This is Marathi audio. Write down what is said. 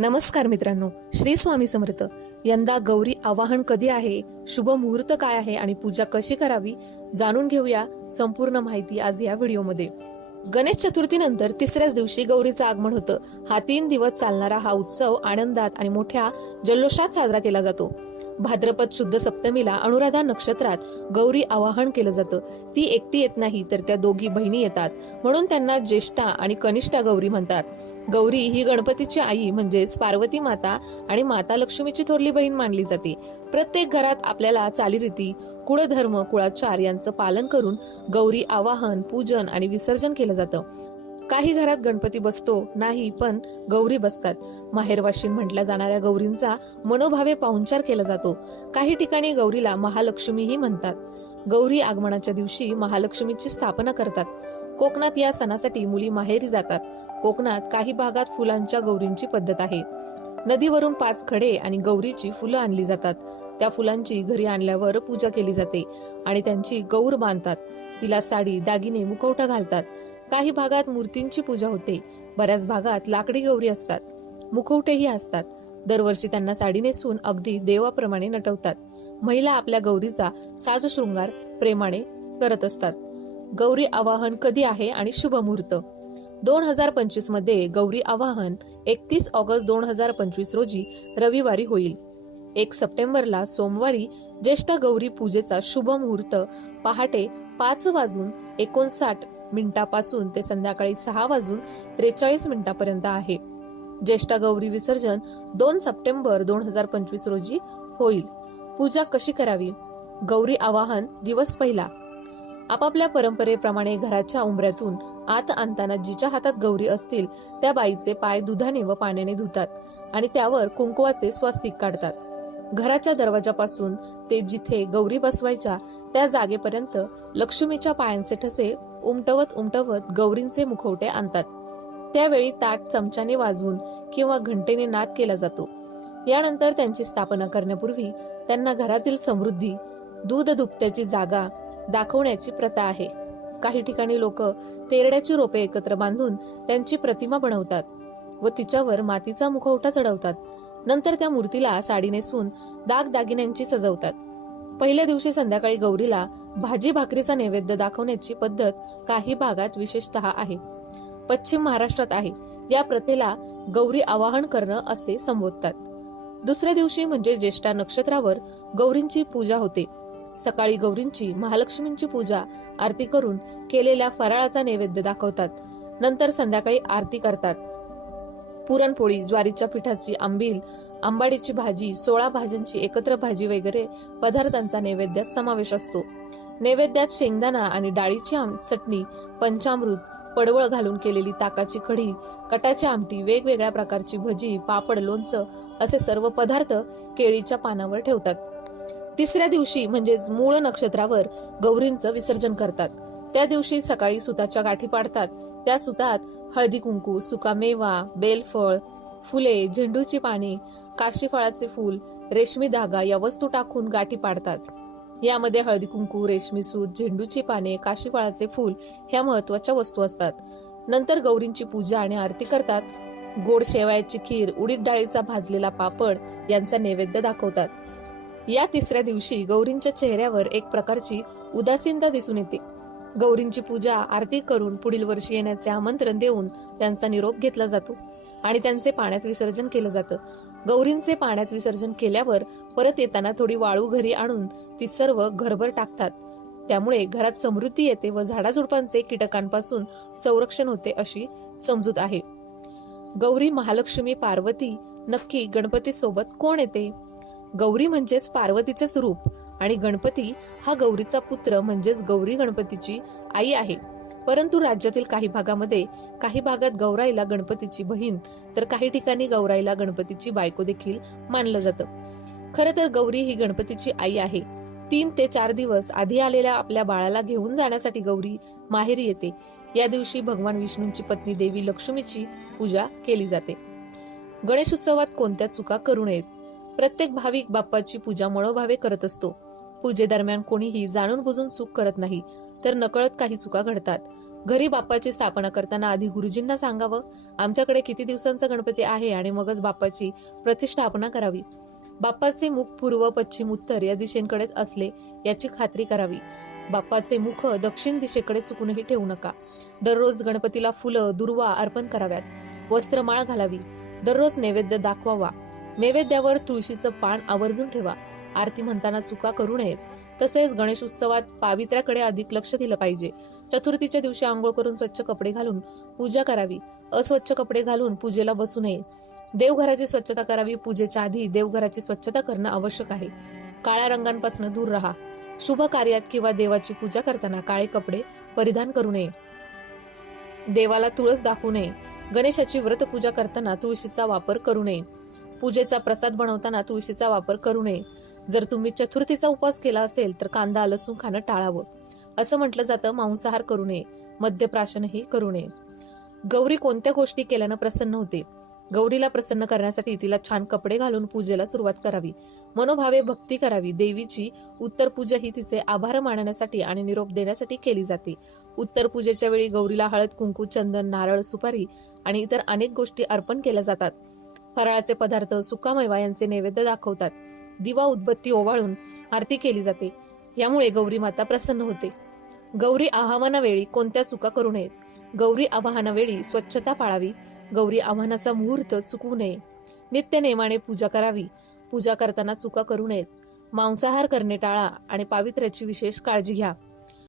नमस्कार मित्रांनो श्री स्वामी समर्थ. यंदा गौरी आवाहन कधी आहे शुभ मुहूर्त काय आहे आणि पूजा कशी करावी जाणून घेऊया संपूर्ण माहिती आज या व्हिडिओमध्ये. गणेश चतुर्थीनंतर तिसऱ्याच दिवशी गौरीचं आगमन होतं. हा तीन दिवस चालणारा हा उत्सव आनंदात आणि मोठ्या जल्लोषात साजरा केला जातो. भाद्रपद शुद्ध सप्तमीला अनुराधा नक्षत्रात गौरी आवाहन केलं जातं. ती एकटी येत नाही तर त्या दोघी बहिणी येतात. म्हणून त्यांना ज्येष्ठा आणि कनिष्ठा गौरी म्हणतात. गौरी ही गणपतीची आई म्हणजेच पार्वती माता आणि माता लक्ष्मीची थोरली बहीण मानली जाते. प्रत्येक घरात आपल्याला चालीरीती कुळधर्म कुळाचार यांचं पालन करून गौरी आवाहन पूजन आणि विसर्जन केलं जातं. काही घरात गणपती बसतो नाही पण गौरी बसतात. माहेरवाशीन म्हटल्या जाणाऱ्या गौरींचा मनोभावे पाहुणचार केला जातो. काही ठिकाणी गौरीला महालक्ष्मीही म्हणतात. गौरी आगमनाच्या दिवशी महालक्ष्मीची स्थापना करतात. कोकणात या सणासाठी मुली माहेरी जातात. कोकणात काही भागात फुलांच्या गौरींची पद्धत आहे. नदीवरून पाच खडे आणि गौरीची फुलं आणली जातात. त्या फुलांची घरी आणल्यावर पूजा केली जाते आणि त्यांची गौर बांधतात. तिला साडी दागिने मुखवटा घालतात. काही भागात मूर्तींची पूजा होते. बऱ्याच भागात लाकडी गौरी असतात. मुखवटेही असतात. दरवर्षी त्यांना साडी नेसून अगदी देवाप्रमाणे नटवतात. महिला आपल्या गौरीचा साज शृंगार प्रेमाने करत असतात. गौरी आवाहन कधी आहे आणि शुभ मुहूर्त? दोन हजार पंचवीसमध्ये गौरी आवाहन एकतीस ऑगस्ट दोन हजार पंचवीस रोजी रविवारी होईल. एक सप्टेंबरला सोमवारी ज्येष्ठ गौरी पूजेचा शुभ मुहूर्त पहाटे पाच वाजून एकोणसाठ मिनिटापासून ते संध्याकाळी सहा वाजून त्रेचाळीस मिनिटापर्यंत आहे. ज्येष्ठ गौरी विसर्जन दोन सप्टेंबर दोन हजार पंचवीस रोजी होईल. पूजा कशी करावी? गौरी आवाहन दिवस पहिला. आपापल्या परंपरेप्रमाणे घराच्या उंबऱ्यातून आत आणताना जिच्या हातात गौरी असतील त्या बाईचे पाय दुधाने व पाण्याने धुतात आणि त्यावर कुंकुवाचे स्वस्तिक काढतात. घराच्या दरवाजापासून ते जिथे गौरी बसवायच्या त्या जागेपर्यंत लक्ष्मीच्या पायांचे ठसे उमटवत उमटवत गौरींचे मुखवटे आणतात. त्यावेळी ताट चमच्याने वाजवून किंवा घंटेने नाद केला जातो. यानंतर त्यांची स्थापना करण्यापूर्वी त्यांना घरातील समृद्धी दूध दुपत्याची जागा दाखवण्याची प्रथा आहे. काही ठिकाणी लोक तेरड्याची रोपे एकत्र बांधून त्यांची प्रतिमा बनवतात व तिच्यावर मातीचा मुखवटा चढवतात. नंतर त्या मूर्तीला साडी नेसून दागदागिन्यांची सजवतात. पहिल्या दिवशी संध्याकाळी गौरीला भाजी भाकरीचा नैवेद्य दाखवण्याची पद्धत काही भागात विशेषतः आहे. पश्चिम महाराष्ट्रात आहे. या प्रथेला गौरी आवाहन करणं असे संबोधतात. दुसऱ्या दिवशी म्हणजे ज्येष्ठा नक्षत्रावर गौरींची पूजा होते. सकाळी गौरींची महालक्ष्मींची पूजा आरती करून केलेल्या फराळाचा नैवेद्य दाखवतात. नंतर संध्याकाळी आरती करतात. पुरणपोळी ज्वारीच्या पिठाची आंबील आंबाडीची भाजी सोळा भाज्यांची एकत्र भाजी वगैरे पदार्थांचा नैवेद्यात समावेश असतो. नैवेद्यात शेंगदाणा आणि डाळीची आम- चटणी पंचामृत पडवळ घालून केलेली ताकाची कढी कटाची आमटी वेगवेगळ्या प्रकारची भजी पापड लोणचं असे सर्व पदार्थ केळीच्या पानावर ठेवतात. तिसऱ्या दिवशी म्हणजेच मूळ नक्षत्रावर गौरींचं विसर्जन करतात. त्या दिवशी सकाळी सुताच्या गाठी पाडतात. त्या सुतात हळदी कुंकू सुकामेवा बेलफळ फुले झेंडूची पाने काशीफळाचे फूल रेशमी धागा या वस्तू टाकून गाठी पाडतात. यामध्ये हळदी कुंकू रेशमी सूत झेंडूची पाने काशीफळाचे फूल ह्या महत्त्वाच्या वस्तू असतात. नंतर गौरींची पूजा आणि आरती करतात. गोड शेवयाची खीर उडीद डाळीचा भाजलेला पापड यांचा नैवेद्य दाखवतात. या तिसऱ्या दिवशी गौरींच्या चेहऱ्यावर एक प्रकारची उदासीनता दिसून येते. गौरींची पूजा आरती करून पुढील वर्षी येण्याचे आमंत्रण देऊन त्यांचा निरोप घेतला जातो आणि त्यांचे पाण्यात विसर्जन केलं जातं. गौरींचे पाण्यात विसर्जन केल्यावर परत येताना थोडी वाळू घरी आणून ती सर्व घरभर टाकतात. त्यामुळे घरात समृद्धी येते व झाडाझुडपांचे कीटकांपासून संरक्षण होते अशी समजूत आहे. गौरी महालक्ष्मी पार्वती नक्की गणपती सोबत कोण येते? गौरी म्हणजेच पार्वतीचेच रूप. आणि गणपती हा गौरीचा पुत्र म्हणजेच गौरी गणपतीची आई आहे. परंतु राज्यातील काही भागामध्ये काही भागात गौराईला गणपतीची बहीण तर काही ठिकाणी गौराईला गणपतीची बायको देखील मानलं जातं. खरं तर गौरी ही गणपतीची आई आहे. तीन ते चार दिवस आधी आलेल्या आपल्या बाळाला घेऊन जाण्यासाठी गौरी माहेरी येते. या दिवशी भगवान विष्णूंची पत्नी देवी लक्ष्मीची पूजा केली जाते. गणेश उत्सवात कोणत्या चुका करू नयेत? प्रत्येक भाविक बाप्पाची पूजा मनोभावे करत असतो. पूजेदरम्यान कोणीही जाणून बुजून चूक करत नाही तर नकळत काही चुका घडतात. घरी बाप्पाची स्थापना करताना आधी गुरुजींना सांगावं आमच्याकडे किती दिवसांचा गणपती आहे आणि मगच बाप्पाची प्रतिष्ठापना करावी. बाप्पाचे मुख पूर्व पश्चिम उत्तर या दिशेकडेच असले याची खात्री करावी. बाप्पाचे मुख दक्षिण दिशेकडे चुकूनही ठेवू नका. दररोज गणपतीला फुलं दुर्वा अर्पण कराव्यात. वस्त्रमाळ घालावी. दररोज नैवेद्य दाखवावा. नैवेद्यावर तुळशीचं पान आवर्जून ठेवा. आरती म्हणताना चुका करू नयेत. तसेच गणेश उत्सवात पावित्र्याकडे अधिक लक्ष दिलं पाहिजे. चतुर्थीच्या दिवशी आंघोळ करून स्वच्छ कपडे घालून पूजा करावी. अस्वच्छ कपडे घालून पूजेला बसू नये. देवघराची स्वच्छता करावी. पूजेच्या आधी देवघराची स्वच्छता करणं आवश्यक आहे. काळ्या रंगांपासून दूर राहा. शुभ कार्यात किंवा देवाची पूजा करताना काळे कपडे परिधान करू नये. देवाला तुळस दाखवू नये. गणेशाची व्रत पूजा करताना तुळशीचा वापर करू नये. पूजेचा प्रसाद बनवताना तुळशीचा वापर करू नये. जर तुम्ही चतुर्थीचा उपवास केला असेल तर कांदा लसूण खाणं टाळावं. असं म्हटलं जातं मांसाहार करू नये. मद्यप्राशनही करू नये. गौरी कोणत्या गोष्टी केल्यानं प्रसन्न होते? गौरीला प्रसन्न करण्यासाठी तिला छान कपडे घालून पूजेला सुरुवात करावी. मनोभावे भक्ती करावी. देवीची उत्तर पूजा ही तिचे आभार मानण्यासाठी आणि निरोप देण्यासाठी केली जाते. उत्तर पूजेच्या वेळी गौरीला हळद कुंकू चंदन नारळ सुपारी आणि इतर अनेक गोष्टी अर्पण केल्या जातात. फराळाचे पदार्थ सुकामेवा यांचे नैवेद्य दाखवतात. दिवा उदबत्ती ओवाळून आरती केली जाते. यामुळे गौरी माता प्रसन्न होते. गौरी आवाहनावेळी कोणत्या चुका करू नयेत. गौरी आवाहनावेळी स्वच्छता पाळावी. गौरी आव्हानाचा मुहूर्त चुकवू नये. नित्य नेमाने पूजा करावी. पूजा करताना चुका करू नयेत. मांसाहार करणे टाळा आणि पावित्र्याची विशेष काळजी घ्या.